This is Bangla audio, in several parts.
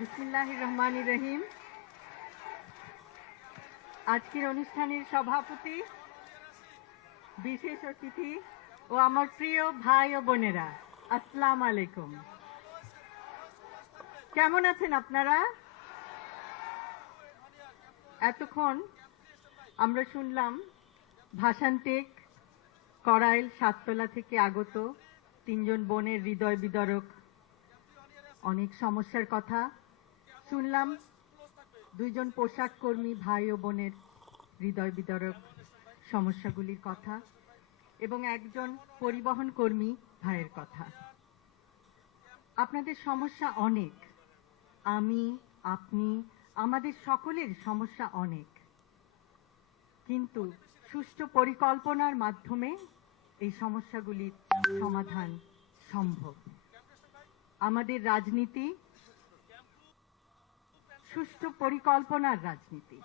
বিসমিল্লাহির রহমানির রহিম। আজকের অনুষ্ঠানের সভাপতি, বিশেষ অতিথি ও আমার প্রিয় ভাই ও বোনেরা, আসসালামু আলাইকুম। কেমন আছেন আপনারা? এতক্ষণ আমরা শুনলাম ভাষান্তিক করাইল সাততলা থেকে আগত তিনজন বোনের হৃদয় বিদারক অনেক সমস্যার কথা শুনলাম। দুইজন পোশাক কর্মী ভাই ও বোনের হৃদয় বিদারক সমস্যাগুলির কথা এবং একজন পরিবহন কর্মী ভাইয়ের কথা। আপনাদের সমস্যা অনেক, আমি, আপনি, আমাদের সকলের সমস্যা অনেক, কিন্তু সুষ্ঠু পরিকল্পনার মাধ্যমে এই সমস্যাগুলির সমাধান সম্ভব। আমাদের রাজনীতি সুষ্ঠু পরিকল্পনার রাজনীতি।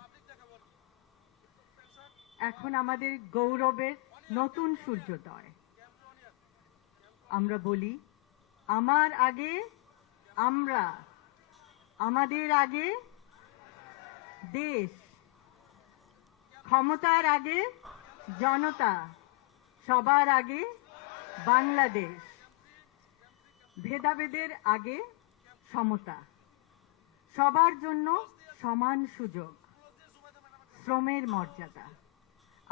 এখন আমাদের গৌরবের নতুন সূর্যোদয়। আমরা বলি, আমার আগে আমরা, আমাদের আগে দেশ, ক্ষমতার আগে জনতা, সবার আগে বাংলাদেশ, ভেদাভেদের আগে সমতা, সবার জন্য সমান সুযোগ, শ্রমের মর্যাদা।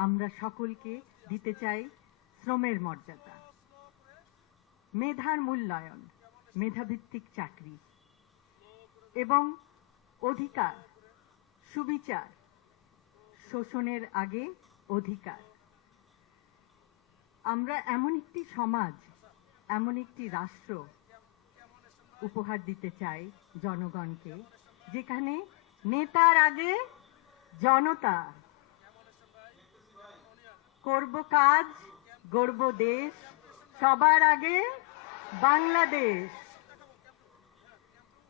আমরা সকলকে দিতে চাই শ্রমের মর্যাদা, মেধার মূল্যায়ন, মেধাভিত্তিক চাকরি এবং অধিকার, সুবিচার, শোষণের আগে অধিকার। আমরা এমন একটি সমাজ, এমন একটি রাষ্ট্র উপহার দিতে চাই জনগণকে, যেখানে নেতার আগে জনতা, করব কাজ, গড়ব দেশ, সবার আগে বাংলাদেশ।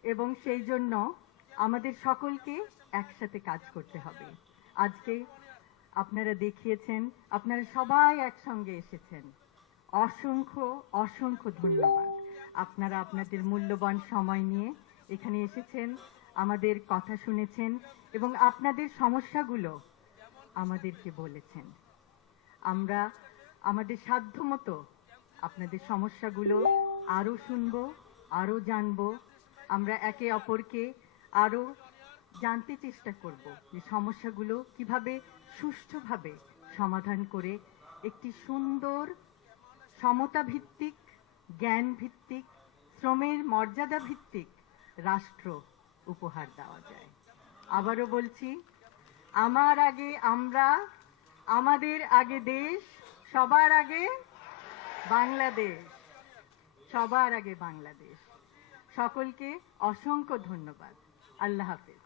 এবং সেই জন্য আমাদের সকলকে একসাথে কাজ করতে হবে। আজকে আপনারা দেখিয়েছেন, আপনারা সবাই একসঙ্গে এসেছেন। অসংখ্য অসংখ্য ধন্যবাদ। আপনারা আপনাদের মূল্যবান সময় নিয়ে এখানে এসেছেন, আমাদের কথা শুনেছেন এবং আপনাদের সমস্যাগুলো আমাদেরকে বলেছেন। আমরা আমাদের সাধ্যমতো আপনাদের সমস্যাগুলো আরো শুনবো, আরো জানবো। আমরা একে অপরকে আরো জানতে চেষ্টা করব যে সমস্যাগুলো কিভাবে সুষ্ঠুভাবে সমাধান করে একটি সুন্দর সমতা ভিত্তিক, জ্ঞান ভিত্তিক, শ্রমের মর্যাদা ভিত্তিক রাষ্ট্র উপহার দেওয়া যায়। আবারও বলছি, আমার আগে আমরা, আমাদের আগে দেশ, সবার আগে বাংলাদেশ, সবার আগে বাংলাদেশ। সকলকে অসংখ্য ধন্যবাদ। আল্লাহ হাফেজ।